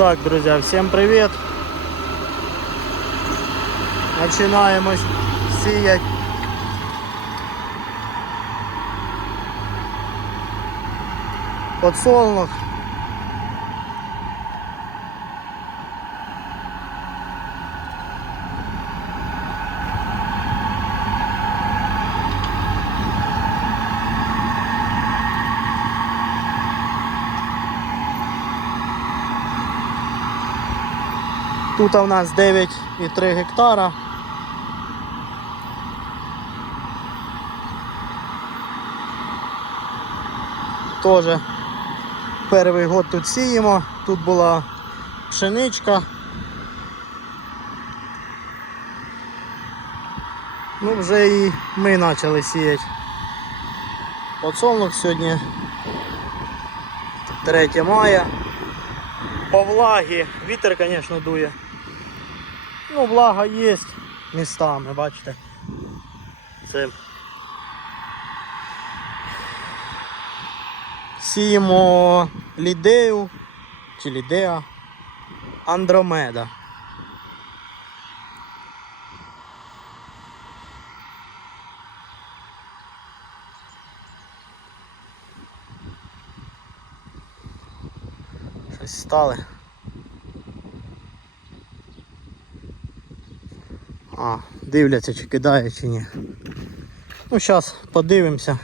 Так, друзья, всем привет! Начинаем ось сіять. Подсолнух. Тут у нас 9,3 гектара. Тоже перший год тут сіємо, тут була пшеничка. Ну, вже і ми почали сіяти. Подсолнух сьогодні 3 мая. По влагі, вітер, звісно, дує. Ну, влага є містами, бачите. Це сіємо лідею чи лідеа Андромеда. Щось стали. А, дивляться, чи кидає, чи ні. Ну, зараз подивимося.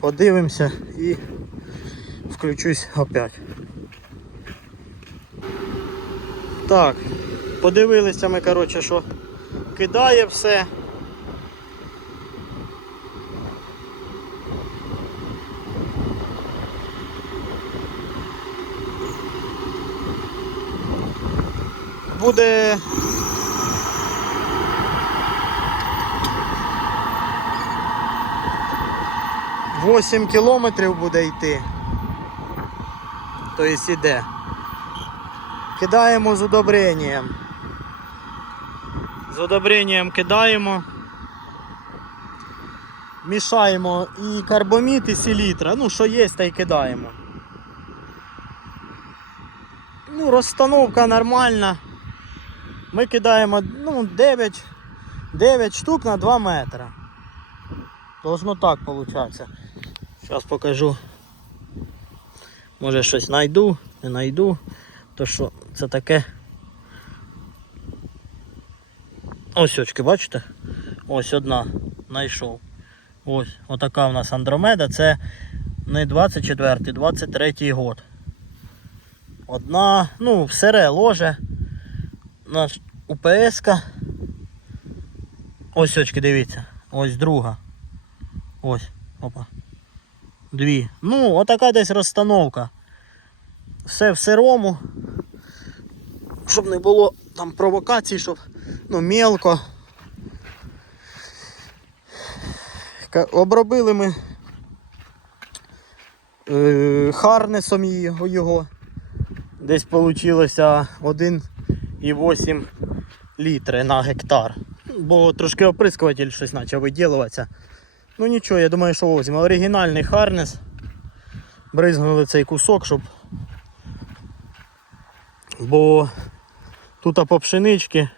Подивимося і включусь опять. Так, подивилися ми, коротше, що кидає все. Буде Восім кілометрів буде йти. Тобто іде. Кидаємо з удобренням. З удобренням кидаємо. Мішаємо і карбомід, і селітра. Ну, що є, та й кидаємо. Ну, розстановка нормальна. Ми кидаємо ну, 9, 9 штук на 2 метри. Должно так получаться. Зараз покажу. Може щось знайду, не знайду. То що це таке. Ось очки, бачите? Ось одна знайшов. Ось, отака у нас Андромеда. Це не 24, 23 год. Одна, ну, в сере ложе. УПС-ка. Ось очки, дивіться. Ось друга. Ось. Опа. Дві. Ну, отака десь розстановка. Все в сирому. Щоб не було там провокацій, щоб ну, мелко. Обробили ми е, харнесом його. Десь вийшло 1,8 літри на гектар. Бо трошки оприскуватель щось почав виділуватися. Ну нічого, я думаю, що возьмемо. Оригінальний харнес. Бризгнули цей кусок, щоб. Бо тут по пшенички.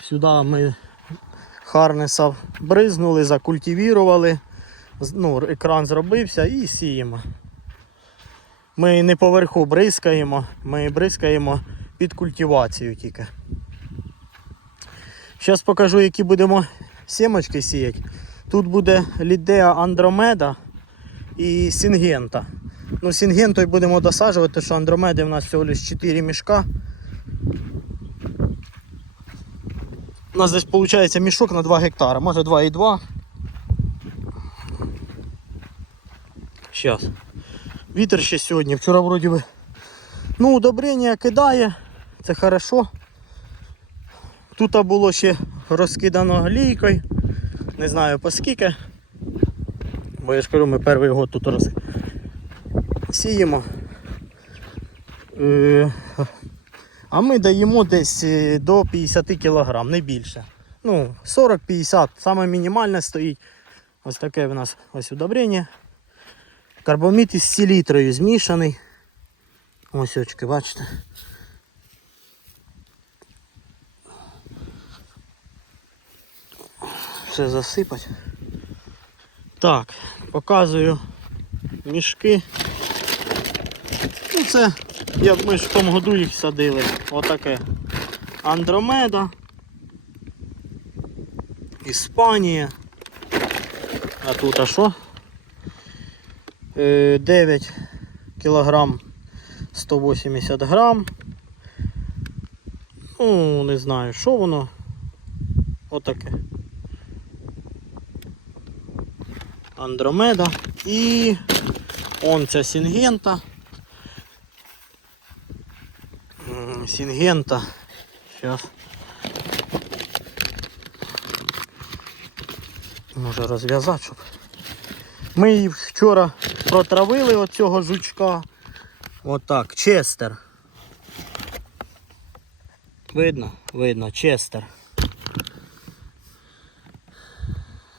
Сюди ми харнеса бризнули, закультивірували. Ну, екран зробився і сіємо. Ми не поверху бризкаємо, ми бризкаємо під культивацію тільки. Зараз покажу, які будемо сімочки сіяти. Тут буде лідеа Андромеда і Сінгента. Ну, Сінгентою будемо досаджувати, тому що Андромеди в нас всього лише 4 мішка. У нас десь виходить мішок на 2 гектара, може 2,2. Зараз. Вітер ще сьогодні, вчора вроді би. Ну, удобрення кидає, це хорошо. Тут було ще розкидано лійкою. Не знаю по скільки. Бо я ж кажу, ми перший год тут роз... сіємо. Е, А ми даємо десь е, до 50 кг, не більше. Ну, 40-50, саме мінімальне стоїть Ось таке в нас ось удобрення. Карбомід із селітрою змішаний. Ось очки, бачите. Все засипать. Так, показую мішки. Ну це, як ми ж в тому году їх садили. Отаке. Андромеда. Іспанія. А тут а що? Е, 9 кілограм 180 грам. Ну, не знаю, що воно. Отаке. Андромеда. І он ця Сінгента. Сінгента. Сейчас. Може розв'язати, щоб. Ми її вчора протравили оцього жучка. Отак, Честер. Видно? Видно, Честер.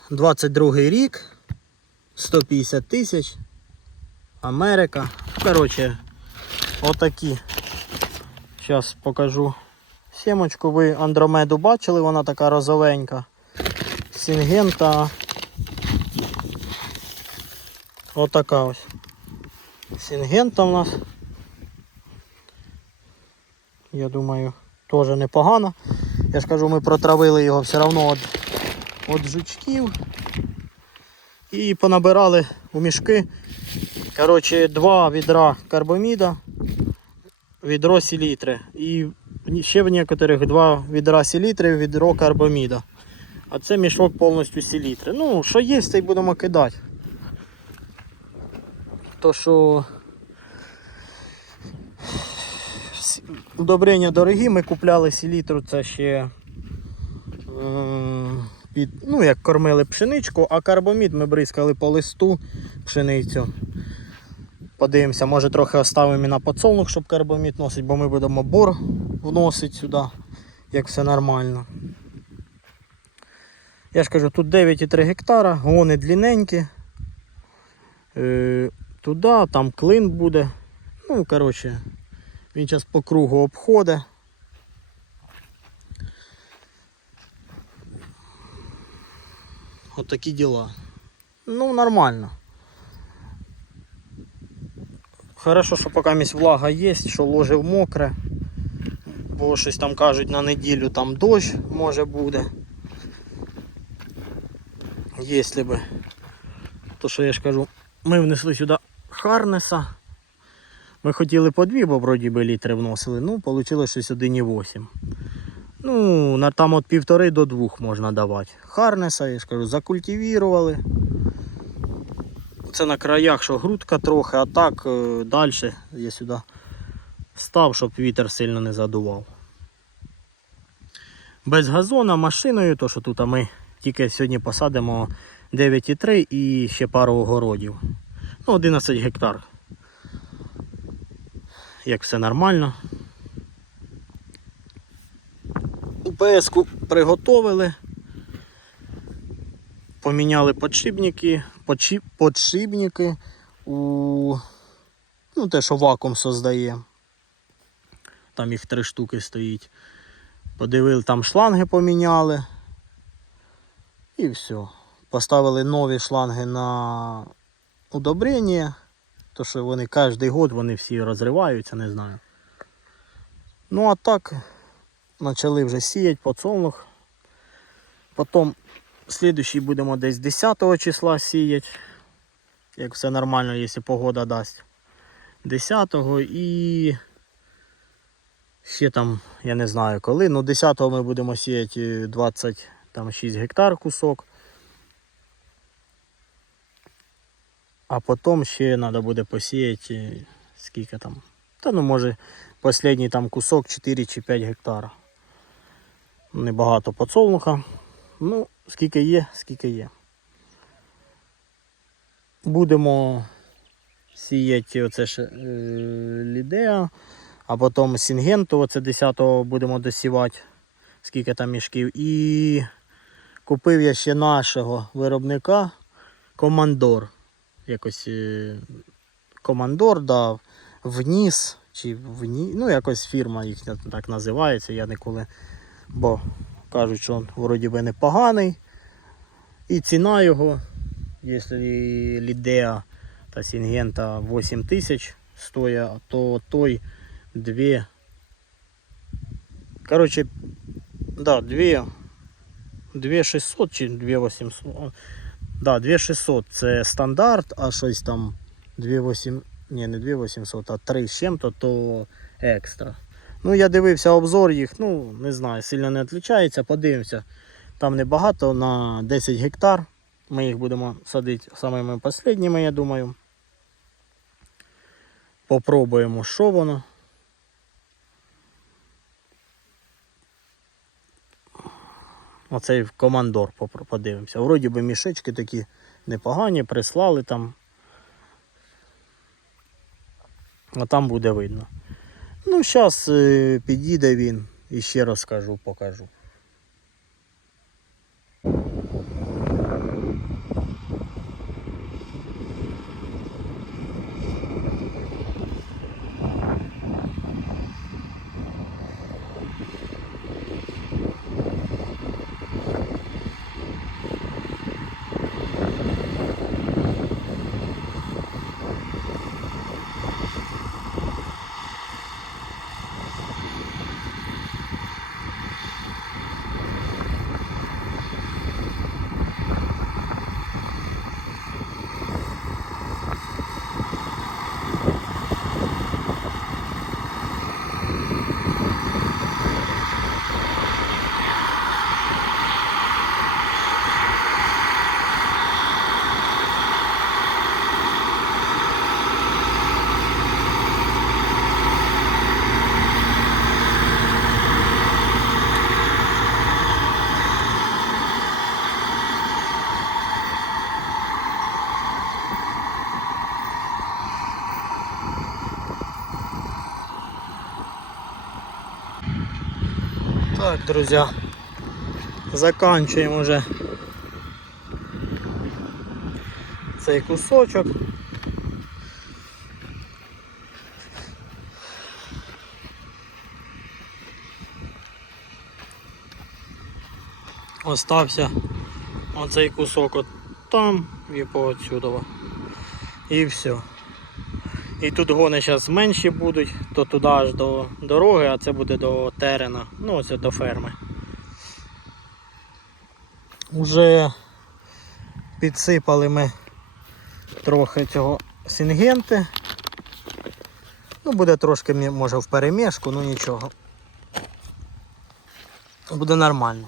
22 рік. 150 тисяч. Америка. Коротше, отакі. Зараз покажу. Сімочку ви Андромеду бачили, вона така розовенька. Сінгента. Отака ось. Сінгента в нас. Я думаю, теж непогано. Я ж кажу, ми протравили його все одно від жучків. І понабирали у мішки. Коротше, два відра карбоміда, відро селітри. І ще в некоторих два відра селітри, відро карбоміда. А це мішок повністю селітри. Ну, що є, це й будемо кидати. То що удобрення дорогі, ми купляли селітру, це ще м, під, ну, як кормили пшеничку, а карбомід ми бризкали по листу пшеницю. Подивимося, може трохи оставимо і на подсолнух, щоб карбомід носить, бо ми будемо бор вносити сюди, як все нормально. Я ж кажу, тут 9,3 гектара, гони длинненькі. Е, туди, там клин буде. Ну, коротше, він зараз по кругу обходить. От такі діла. Ну, нормально. Хорошо, що поки місць влага є, що ложив мокре. Бо щось там кажуть на неділю там дощ може буде. Якщо би. То що я ж кажу, ми внесли сюди Харнеса. Ми хотіли по дві, бо вроді би літри вносили. Ну, вийшло щось 1,8. Ну, на там від півтори до двох можна давати. Харнеса, я ж кажу, закультивірували. Це на краях, що грудка трохи, а так е, далі я сюди став, щоб вітер сильно не задував. Без газона машиною, то що тут ми тільки сьогодні посадимо 9,3 і ще пару огородів. Ну, 11 гектар. Як все нормально. УПС-ку приготовили. Поміняли подшипники, подшип, подшипники у ну, те, що вакуум создає. Там їх три штуки стоїть. Подивили, там шланги поміняли. І все. Поставили нові шланги на удобрення. То що вони кожен год вони всі розриваються, не знаю. Ну а так почали вже сіяти подсолнух. Потім слідуючий будемо десь 10 числа сіяти. Як все нормально, якщо погода дасть. 10-го і ще там, я не знаю коли, ну 10-го ми будемо сіяти 26 гектар кусок. А потім ще треба буде посіяти скільки там. Та ну може останній там кусок 4 чи 5 гектара. Небагато подсолнуха. Ну, скільки є, скільки є. Будемо сіяти оце ж е, а потім сінгенту, оце 10-го будемо досівати, скільки там мішків. І купив я ще нашого виробника командор. Якось е, командор, да, вніс, чи вні, ну якось фірма їхня так називається, я ніколи. Бо кажуть, що він вроді би непоганий. І ціна його, якщо Лідеа та Сінгента 8 тисяч стоїть, то той 2. Коротше, да, 2. 2600 чи 2800. Да, 2600 це стандарт, а щось там 2800, ні, не 2800, а 3 з чим-то, то екстра. Ну, я дивився обзор їх, ну, не знаю, сильно не відрізняється, подивимося. Там небагато на 10 гектар. Ми їх будемо садити самими останніми, я думаю. Попробуємо, що воно. Оцей командор подивимося. Вроді би мішечки такі непогані, прислали там. А там буде видно. Ну, зараз підійде він і ще розкажу, покажу. Так, друзья, заканчиваем уже цей кусочок. Остався оцей кусок от там і по отсюда. І все. І тут гони зараз менші будуть, то туди аж до дороги, а це буде до терена, ну ось до ферми. Уже підсипали ми трохи цього сінгенти. Ну, буде трошки може в перемішку, ну нічого. Буде нормально.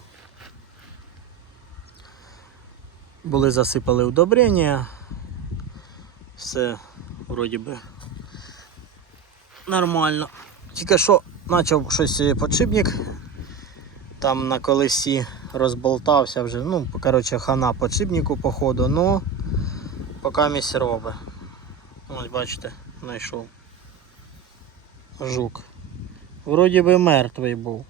Були засипали удобрення. Все вроді би нормально. Тільки що почав щось подшипник там на колесі розболтався вже. Ну, коротше, хана подшипнику походу, но поки місць робить. Ось бачите, знайшов. Жук. Вроді би мертвий був.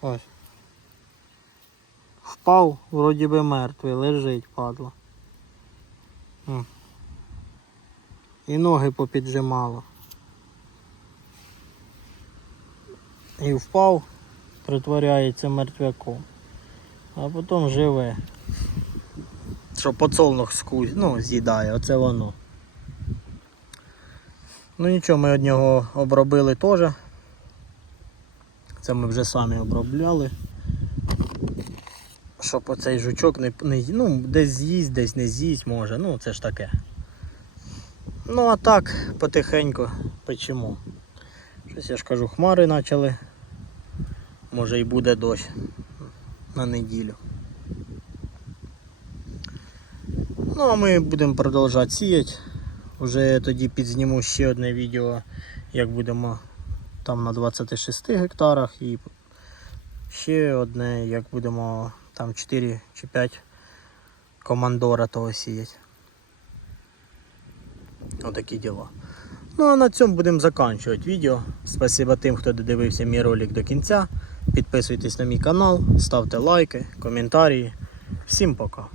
Ось. Впав, вроді би мертвий, лежить, падла. І ноги попіджимало. І впав, притворяється мертвяком. А потім живе. Що подсолнух скусь, ну, з'їдає, оце воно. Ну нічого, ми від нього обробили теж. Це ми вже самі обробляли. Щоб оцей жучок не, не ну, десь з'їсть, десь не з'їсть може. Ну це ж таке. Ну а так, потихеньку печемо. Щось я ж кажу, хмари почали. Може і буде дощ на неділю. Ну а ми будемо продовжувати сіяти. Уже тоді підзніму ще одне відео, як будемо там на 26 гектарах і ще одне, як будемо там 4 чи 5 командора того сіяти. Отакі діла. Ну а на цьому будемо закінчувати відео. Спасибо тим, хто додивився мій ролик до кінця. Підписуйтесь на мій канал, ставте лайки, коментарі. Всім пока.